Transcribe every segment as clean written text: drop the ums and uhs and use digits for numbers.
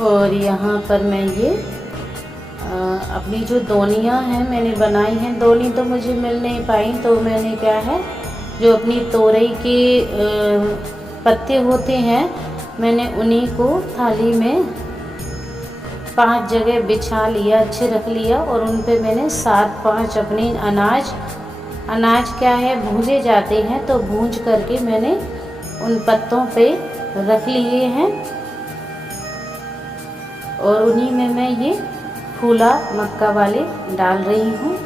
और यहाँ पर मैं ये अपनी जो दोनियाँ हैं मैंने बनाई हैं। दोनी तो मुझे मिल नहीं पाई, तो मैंने क्या है, जो अपनी तोरई के पत्ते होते हैं, मैंने उन्हीं को थाली में 5 जगह बिछा लिया, अच्छे रख लिया। और उन पे मैंने 7-5 अपने अनाज क्या है भूंजे जाते हैं, तो भूंज करके मैंने उन पत्तों पे रख लिए हैं। और उन्हीं में मैं ये फूला मक्का वाले डाल रही हूँ।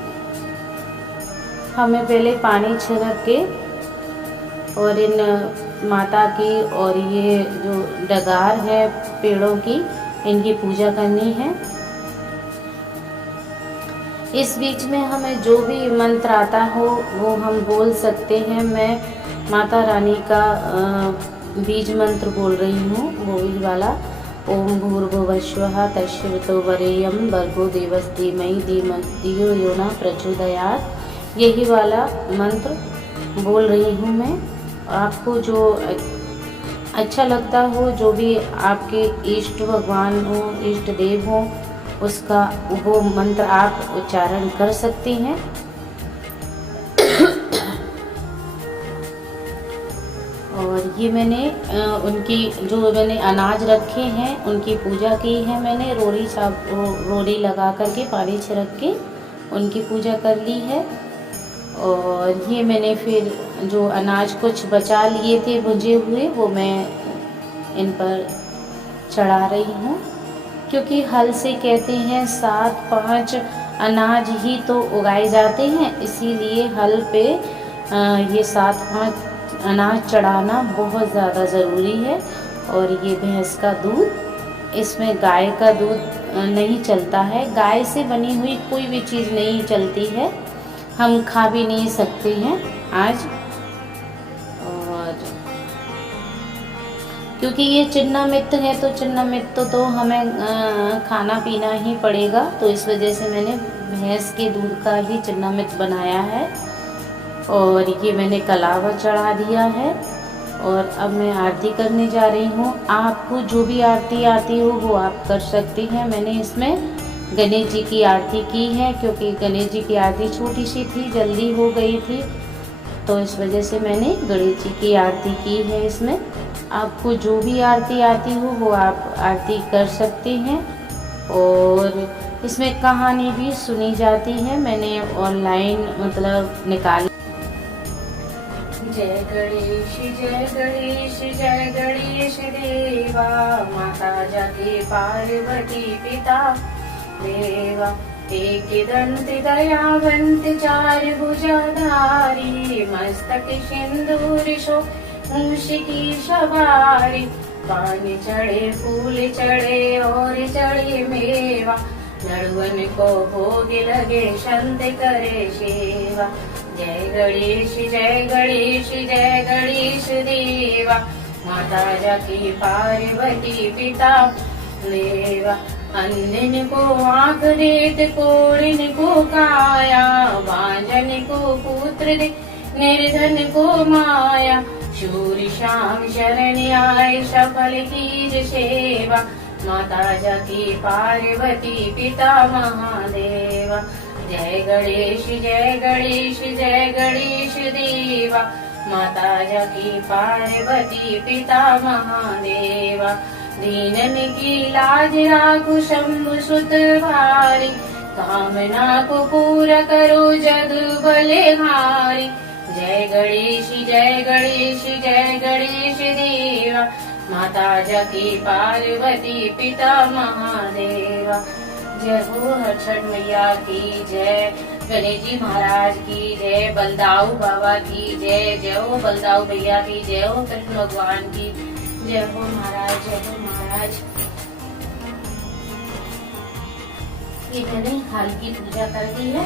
हमें पहले पानी छिड़क के और इन माता की और ये जो डगार है पेड़ों की, इनकी पूजा करनी है। इस बीच में हमें जो भी मंत्र आता हो वो हम बोल सकते हैं। मैं माता रानी का बीज मंत्र बोल रही हूँ, वो ही वाला, ओम भूर्भुवस्वः तत्सवितुर्वरेण्यं भर्गो देवस्य धीमहि धियो यो न प्रचोदयात्, यही वाला मंत्र बोल रही हूँ मैं। आपको जो अच्छा लगता हो, जो भी आपके इष्ट भगवान हो, इष्ट देव हो, उसका वो मंत्र आप उच्चारण कर सकती हैं। और ये मैंने उनकी जो मैंने अनाज रखे हैं उनकी पूजा की है। मैंने रोड़ी लगा करके पानी छिड़क के उनकी पूजा कर ली है। और ये मैंने फिर जो अनाज कुछ बचा लिए थे भुजे हुए, वो मैं इन पर चढ़ा रही हूँ, क्योंकि हल से कहते हैं 7-5 अनाज ही तो उगाए जाते हैं, इसीलिए हल पे ये 7-5 अनाज चढ़ाना बहुत ज़्यादा ज़रूरी है। और ये भैंस का दूध, इसमें गाय का दूध नहीं चलता है। गाय से बनी हुई कोई भी चीज़ नहीं चलती है, हम खा भी नहीं सकते हैं आज। और क्योंकि ये चिन्नामित्त है, तो चिन्नामित्त तो हमें खाना पीना ही पड़ेगा, तो इस वजह से मैंने भैंस के दूध का ही चिन्नामित्त बनाया है। और ये मैंने कलावा चढ़ा दिया है। और अब मैं आरती करने जा रही हूँ। आपको जो भी आरती आती हो वो आप कर सकती हैं। मैंने इसमें गणेश जी की आरती की है, क्योंकि गणेश जी की आरती छोटी सी थी, जल्दी हो गई थी, तो इस वजह से मैंने गणेश जी की आरती की है इसमें। आपको जो भी आरती आती हो वो आप आरती कर सकते हैं। और इसमें कहानी भी सुनी जाती है, मैंने ऑनलाइन मतलब निकाली। जय गणेश जय गणेश जय गणेश देवा, माता जाके पार्वती पिता देवा, एक दंत दयावंत चार भुजाधारी, मस्तक सिंदूर शो मूष की सवारी, पान चढ़े फूल चढ़े और चढ़े मेवा, नड़वन को भोग लगे संत करे सेवा। जय गणेश जय गणेश जय गणेश देवा, माता जाकी पार्वती पिता देवा, अंधन को आँख देत कोढ़िन को काया, बांझन को पुत्र दे निर्धन को माया, शूर श्याम शरण आए सफल कीज सेवा, माता जाकी पार्वती पिता महादेवा। जय गणेश जय गणेश जय गणेश देवा, माता जाकी पार्वती पिता महादेवा, दीनन की लाज राखो शंभु सुत भारी, कामना को पूरा करो जग बलिहारी। जय गणेश जय गणेश जय गणेश देवा, माता जाकी पार्वती पिता महादेवा। जय हो हर छठ मैया की जय, गणेश जी महाराज की जय, बलदाऊ बाबा की जय, जय हो बलदाऊ भैया की जय, हो कृष्ण भगवान की जय हो महाराज, जय हो महाराज। ये मैंने हाल की पूजा कर दी है।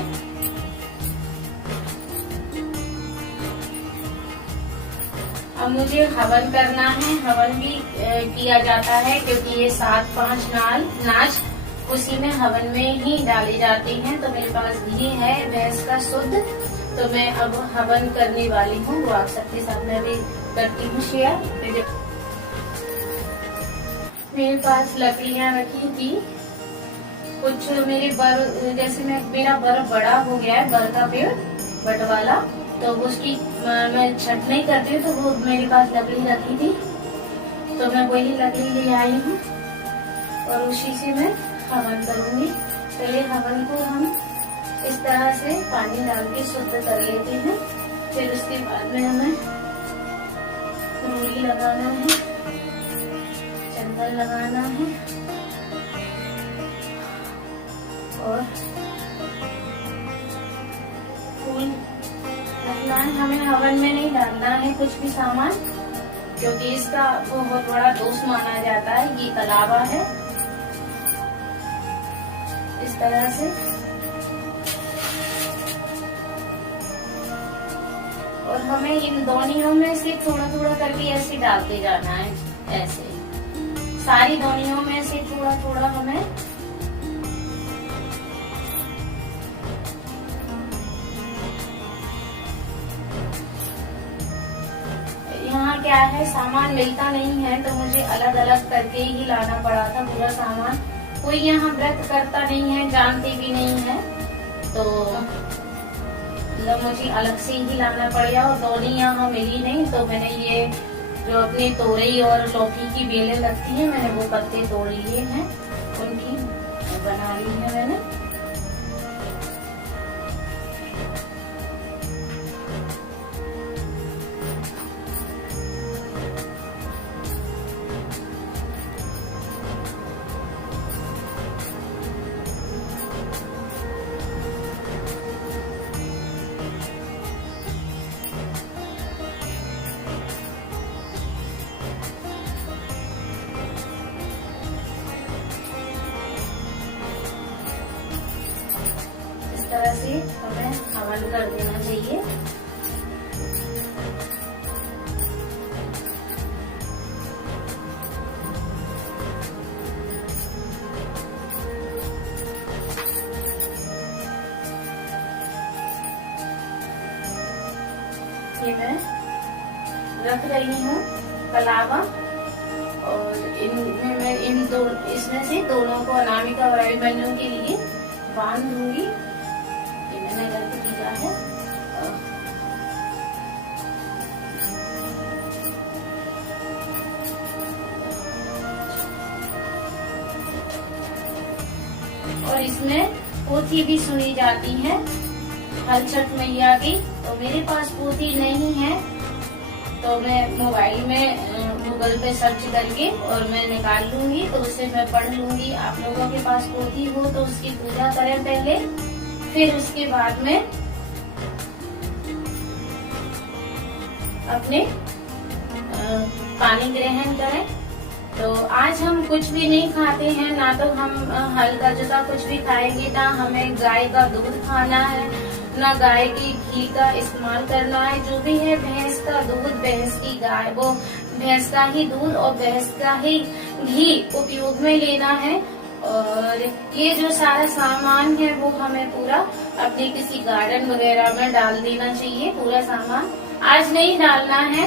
अब मुझे हवन करना है। हवन भी किया जाता है, क्योंकि ये 7-5 नाच उसी में हवन में ही डाली जाती हैं। तो मेरे पास घी है भैंस का शुद्ध, तो मैं अब हवन करने वाली हूँ, वो आप सबके साथ मैं भी करती हूँ शेयर। मेरे पास लकड़ियां रखी थी कुछ मेरे जैसे मेरा बर बड़ा हो गया है, बर का पेड़ बट वाला, तो उसकी मैं छठ नहीं करती हूँ, तो वो मेरे पास लकड़ी रखी थी, तो मैं वही लकड़ी ले आई हूँ और उसी से मैं हवन करूंगी। पहले हवन को हम इस तरह से पानी डाल के शुद्ध कर लेते हैं, फिर उसके बाद में हमें रूली लगाना है, चंदन लगाना है और फूल रखना है। हमें हवन में नहीं डालना है कुछ भी सामान, क्योंकि इसका बहुत बड़ा दोष माना जाता है, ये कलावा है। इस तरह से और हमें इन दोनियों में से थोड़ा थोड़ा करके ऐसे डालते जाना है, ऐसे सारी दोनियों में से थोड़ा थोड़ा हमें यहाँ क्या है, सामान मिलता नहीं है तो मुझे अलग अलग करके ही लाना पड़ा था पूरा सामान। कोई यहाँ व्रत करता नहीं है, जानते भी नहीं है, तो मतलब मुझे अलग से ही लाना पड़ा और दोनी यहाँ मिली नहीं, तो मैंने ये जो अपने तोरई और लौकी की बेलें लगती हैं, मैंने वो पत्ते तोड़ लिए हैं, उनकी बना ली है मैंने। तरह से हमें हवन कर देना चाहिए। ये मैं रख रही हूँ कलावा और इनमें मैं इसमें से दोनों को अनामिका और अभिमन्यु के लिए बांध दूंगी। मैंने करके दिया है और इसमें पोथी भी सुनी जाती है हर छठ मैया की। तो मेरे पास पोथी नहीं है, तो मैं मोबाइल में गूगल पे सर्च करके और मैं निकाल लूंगी, तो उसे मैं पढ़ लूंगी। आप लोगों के पास पोथी हो तो उसकी पूजा करें पहले, फिर उसके बाद में अपने पानी ग्रहण करें। तो आज हम कुछ भी नहीं खाते हैं, ना तो हम हल्का जुदा कुछ भी खाएंगे, ना हमें गाय का दूध खाना है, ना गाय की घी का इस्तेमाल करना है। जो भी है भैंस का दूध, भैंस की गाय, वो भैंस का ही दूध और भैंस का ही घी उपयोग में लेना है। और ये जो सारा सामान है वो हमें पूरा अपने किसी गार्डन वगैरह में डाल देना चाहिए। पूरा सामान आज नहीं डालना है,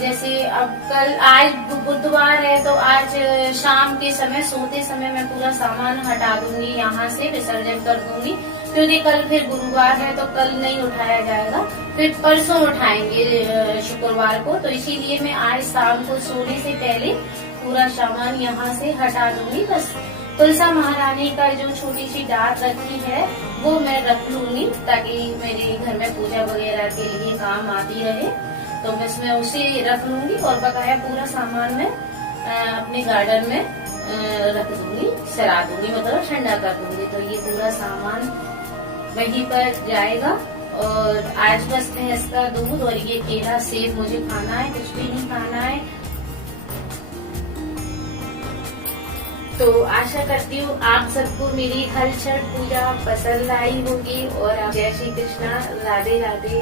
जैसे अब कल, आज बुधवार है तो आज शाम के समय सोते समय मैं पूरा सामान हटा दूंगी, यहाँ से विसर्जन कर दूंगी, क्योंकि कल फिर गुरुवार है तो कल नहीं उठाया जाएगा, फिर परसों उठाएंगे शुक्रवार को। तो इसीलिए मैं आज शाम को सोने से पहले पूरा सामान यहाँ से हटा दूंगी। बस तुलसा महारानी का जो छोटी सी डाट रखी है वो मैं रख लूंगी, ताकि मेरे घर में पूजा वगैरह के लिए काम आती रहे। तो मैं इसमें उसे रख लूंगी और बकाया पूरा सामान मैं अपने गार्डन में रख दूंगी, सरा दूंगी, मतलब ठंडा कर दूंगी। तो ये पूरा सामान वहीं पर जाएगा। और आज बस भैंस का दूध और ये केला सेब मुझे खाना है, कुछ भी नहीं खाना है। तो आशा करती हूँ आप सबको मेरी हर छठ पूजा पसंद आई होगी। और जय श्री कृष्णा, राधे राधे।